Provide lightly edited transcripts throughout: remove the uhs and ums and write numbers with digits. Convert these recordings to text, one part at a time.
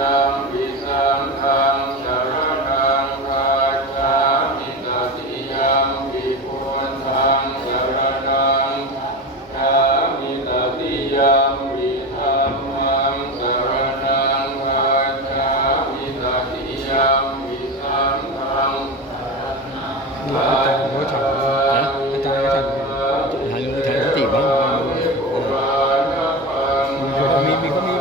ยัมปิสังฆังสรณังคัจฉามิตติยัมปิพุทธังสรณังคัจฉามิตติยัมปิธัมมังสรณังคัจฉามิตติยัมปิสังฆังอาจารย์เขาทำนะอาจารย์เขาทำทางไทยสติบ้างมีเขามี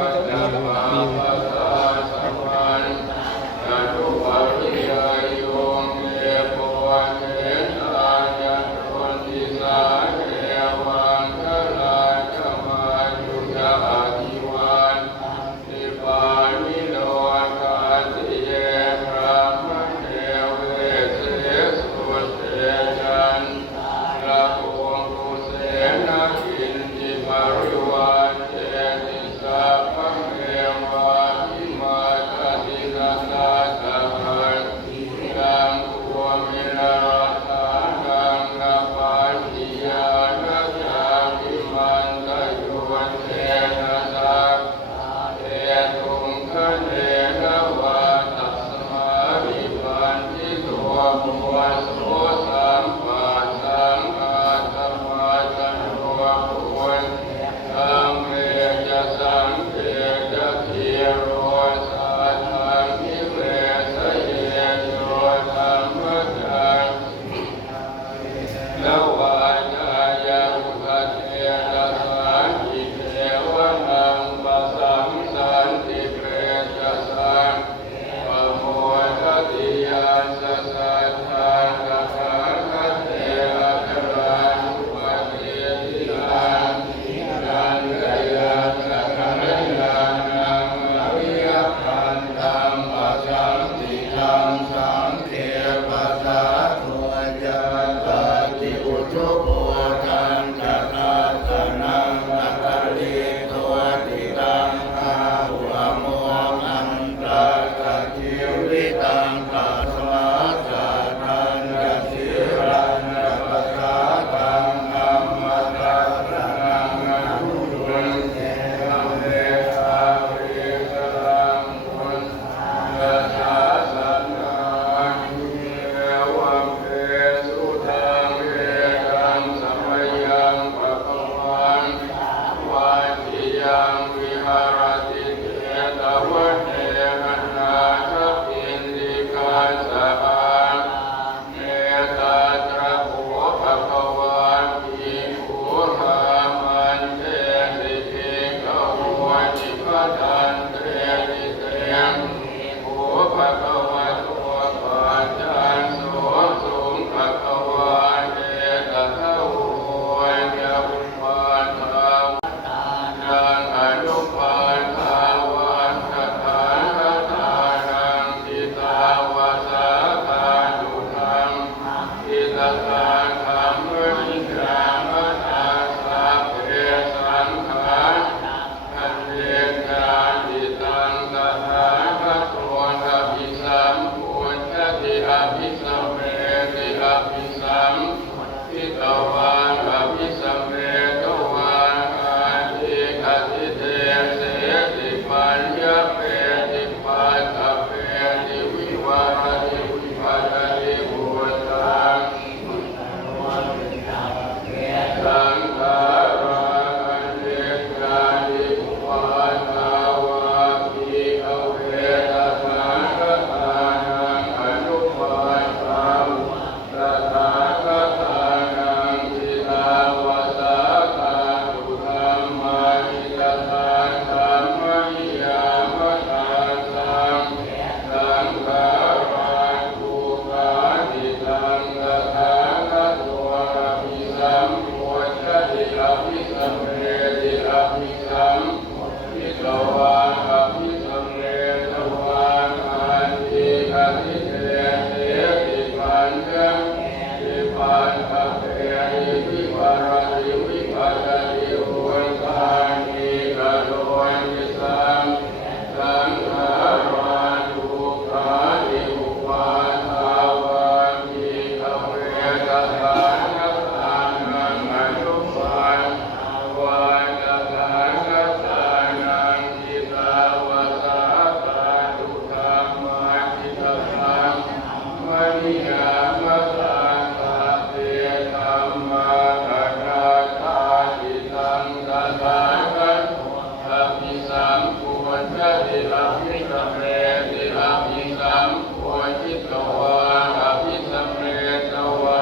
อภิสัมเรติอภิสัมโพธิตวาอภิสัมเรตวา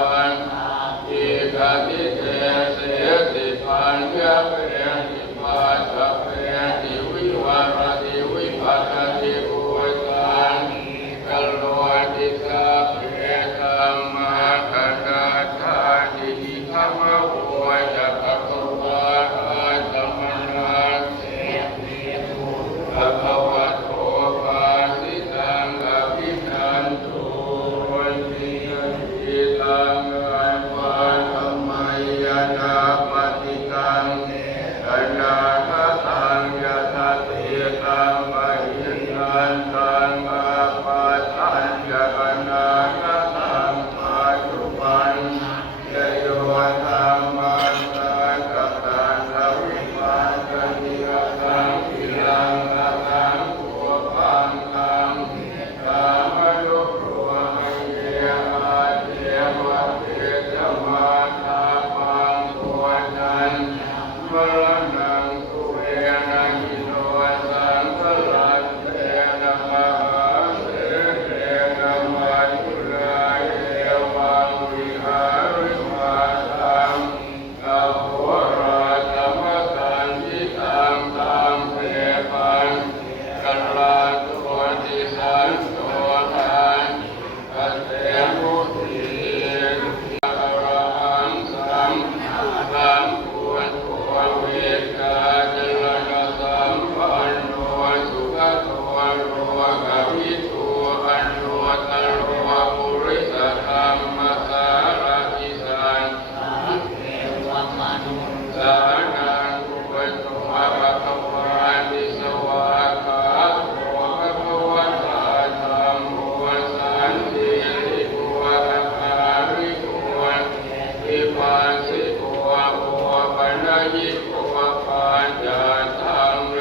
อิกาทิเตเสติปัญญาเปติปัสสะเปติวิวารติวิปัสสติอุตังกัลโลติสาเปธัมมาคันธาติธัมโมจักขวาธัมมาเสภะคะวะโตภาสิตังอภินันตุติอิตังวะธัมมัยยะนาปฏิตังอนาคตังยะถาติตังมหินันตังอาปัสสัญญะอนาคตังปัจจุบันยโยธัมมังสังฆตังอวิปัสสนิยตังกิลังตังปุปังตังกามยุโรมเยอาเทวะเตจมาตาปังโพจันมรณังสุเวนะหิโนสังฆลัตเตนะมหาเสเตนะมายุราเอวังวิหาริมาตังอโหราธรรมตันติตังตังเปปันกัลลาตัวติสันโตทันกัตเตมุติอรหังสัมสัมพุทโธเวกาจรณะสัมปันโนสุขโตโลกวิทูอนุตตโรปุริสธรรมสารติสันสานังกุปโตภะคะวาติสวากขาโตภะคะวะตาธัมโมสันติริโกอะคาริโกวิปัสสิโกโอปัญญิโกปัญญาตังเร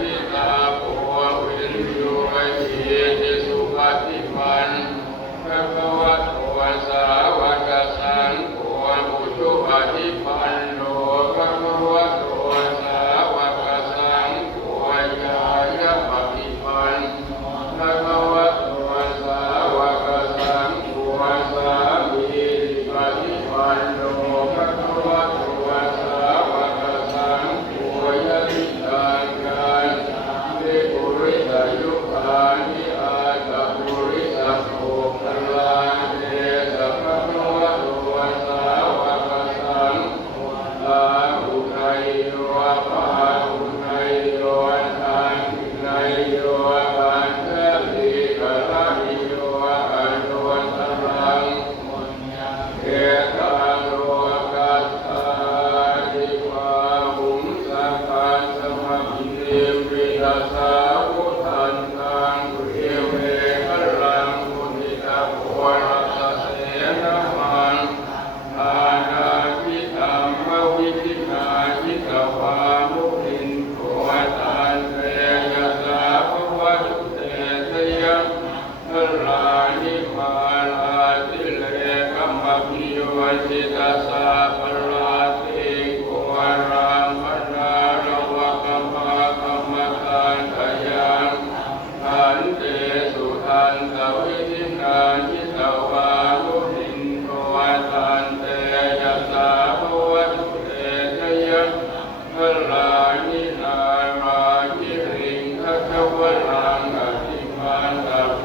มิตาโพวินโยหิติสุปฏิปันภะคะวะโตสาวกสังโฆอุชุปฏิปันโนภะคะวะโตสาวกสังโฆญาณปฏิปันภะคะวะโตสาวกสังโฆสามีปฏิปันโนภะคะวะโตสาวกสังโฆยะติตังกันวิปุริสยุคานิอาตปุริสโภคลาเนสัพพะคะวะโตสาวกสังโฆลาหุไนโยปาหุไนโยทันไนโยอันเทติกะระหิโยอนุตตรังเอตังโลกัสสาติภาหุงสัพพันสมะพินิปิตาสาวุทันตังเวเวหรังมุนิตาโพรัสสเสนะมังอานาภิธรรมวิธินาจิตวามุนินโกตันเตยะสาภวตุเตสยัมหรานิมาลาติเลกัมมะพิโยจิตาสาภลาติโกรังมนาโรวะกัมมะกัมมะตันทยังอันเตสุทันตวิธินาจิตวามุนินโกตันเตยะสาภวตุเตสยัมหรานินาราจิริงคะคะวะรังอภิมันตะโพ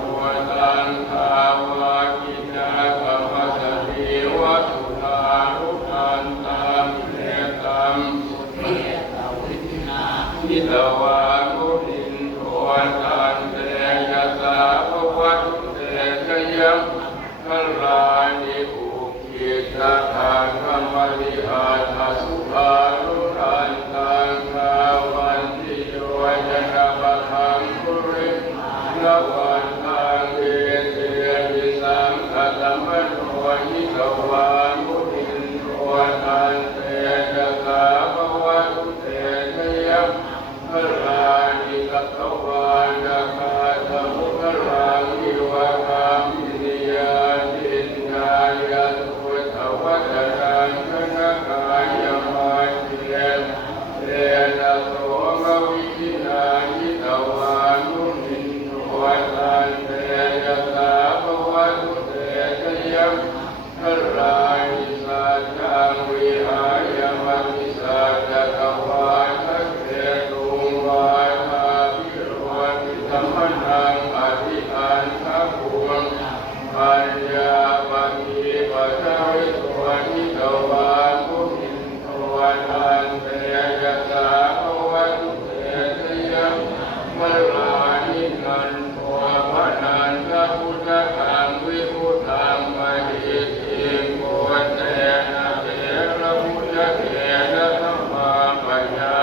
ตังทาวากินาคัมมะสติวัตถุทารุปันตังเนตังนิตวามุนินโกตันเตยะสาภวตุเตสยัมหรานิอุคิตตังคัมมะริอาทัสสุภารุรันตังคาวันติโยยนะปะทังปุริละวันตังเอเตวิสังขตัมมโนหิตวามุนินโกตันเตยะสาภวตุเตสยัมหรานิกัตวานะคาตมุขรังอิวะกัมมินิยาตินายะตุทวัตรังคณกายมาเต เตนะโสมวิธินายิตวานุ นังอธิอันทะภูมิปัญญาปฏิปัจจวิตัวนิตวามุนินทวานันเตยะสาภวัตุเตชะยะมลานินันโทภนันทพุทธคังวิพุทธังมหิติโกเตนะเตระมุจเตนะธัมมาปัญญา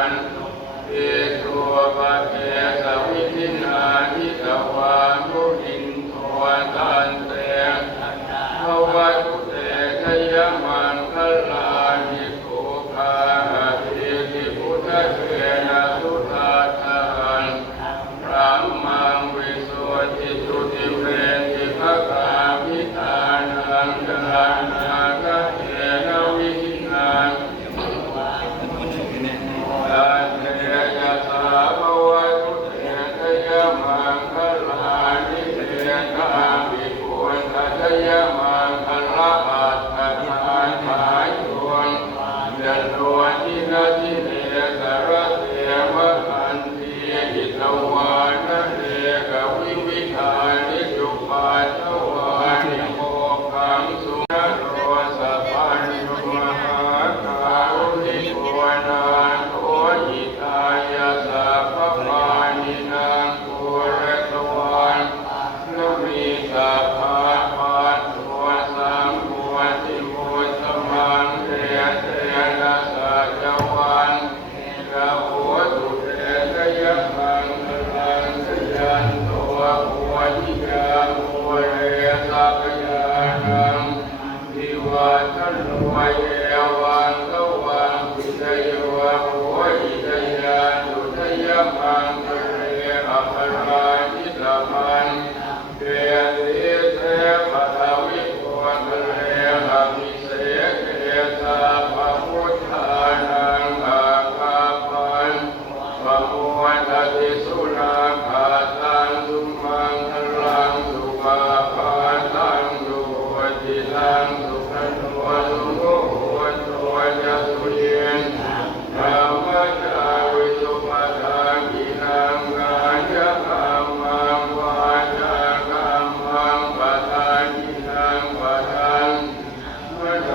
อิตัวปะเทสวิทินาทิตวามุนินโทตันเตภวัตุเตชะยะมังคลานิโกภาหิติพุทธเถนะสุทัสสังพระมังวิสุทธิจุติเวทิภคามิทานังญาณากะเถนะวิหินังอันเตยะสาภวัตุเตชะยะมังคลานิเตกามิปุณฑชะยะมังคลาอัตถทานหายโยนเดโลทินาทิเนสรเทวะอันติหิตวานะเอกวิวิธานิจุปัสสวานิโมขังสุนโรสัพพัญญุมหาการุณิโกนาโทหิตายะสัพพปานินังปุเรตวันนมีสัพพะปัตตัวสัมโพธิมุตตมังเตเตนะสัจวันกะโหตุเตชะยะมังคลังสยันโตโพธิยาโมเรสัพยานังทิวัฒโนเยวังกวังปิตโยโหหิตยานุทยะมังคเรอภรานิสมันเตติเตปะทวิโกคเรอภิเสเกสาภพุทธานังอาภาปันปะโมทติสุนาภาตังสุมังคลังสุภาภาตังสุโหติตังสุขโนสุโมโหโตจะสุเยนธรรมจาวิสุปทานกินังกายกรรมังวาจากรรมังปทานกินังปทานมโน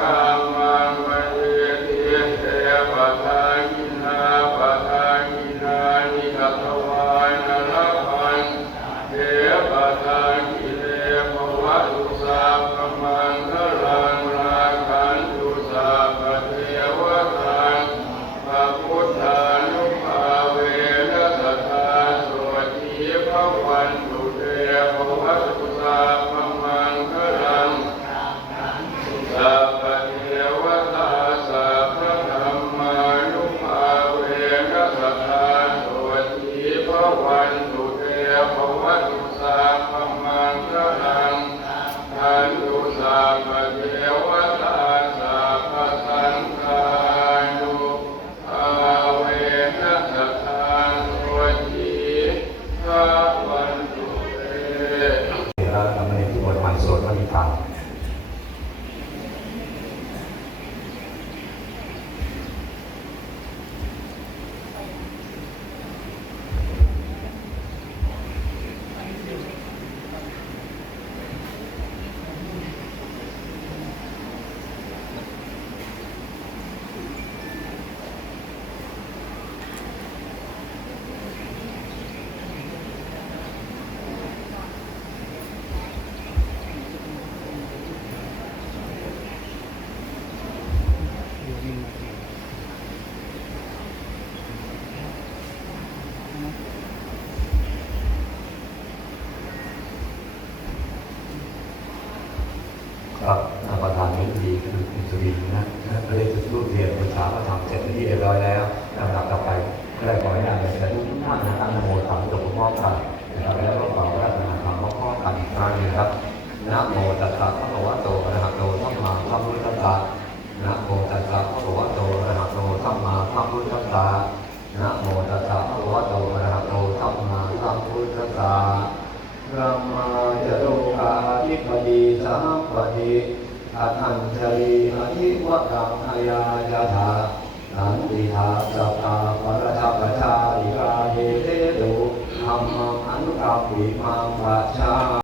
กรรมังปฏิทิเตปทานกินาปทานกินานิกัตวานละพันเทปทานกิเลภวะตุสัพพมังคลังราคันตุสัพพเทวตังพระพุทธานุภาเวนะสัทธาโสติภวันตุเตภวะตุสัพพมังคลังสัพพเทวตาสัพพธัมมานุภาเวนะสัทธาโสติภวันตุเตภวะตุสัพพมังคลังทันตุสัพพเทวตาสัพพสังฆานุภาเวนะสัทธาโสติภวันตุเต เราทำในที่บทใหม่สวดพระนิพพานครับประธานนี้ดีคือคุณสุรินทร์นะก็ได้จุดรูปเทียนบูชาพระธรรมเสร็จเป็นที่เรียบร้อยแล้วลำดับต่อไปก็ได้ขอให้นำไปแต่ทุกท่านนะตั้งนโมสามจบพร้อมกันนะครับแล้วก็ขอพระราชทานธรรมพร้อมกันอีกครั้งนึงครับนะโมตัสสะภะคะวะโตอะระหะโตสัมมาสัมพุทธัสสะนะโมตัสสะภะคะวะโตอะระหะโตสัมมาสัมพุทธัสสะนะโมตัสสะภะคะวะโตอะระหะโตสัมมาสัมพุทธัสสะรัมมาจโลกาธิปดีสัมปติอัตัญชลีอธิวรังหายายาธานันติธาสัพพะปะระชะปะชาอิกาเทเตตุธัมมังอ นุกรรมวิมังวะชา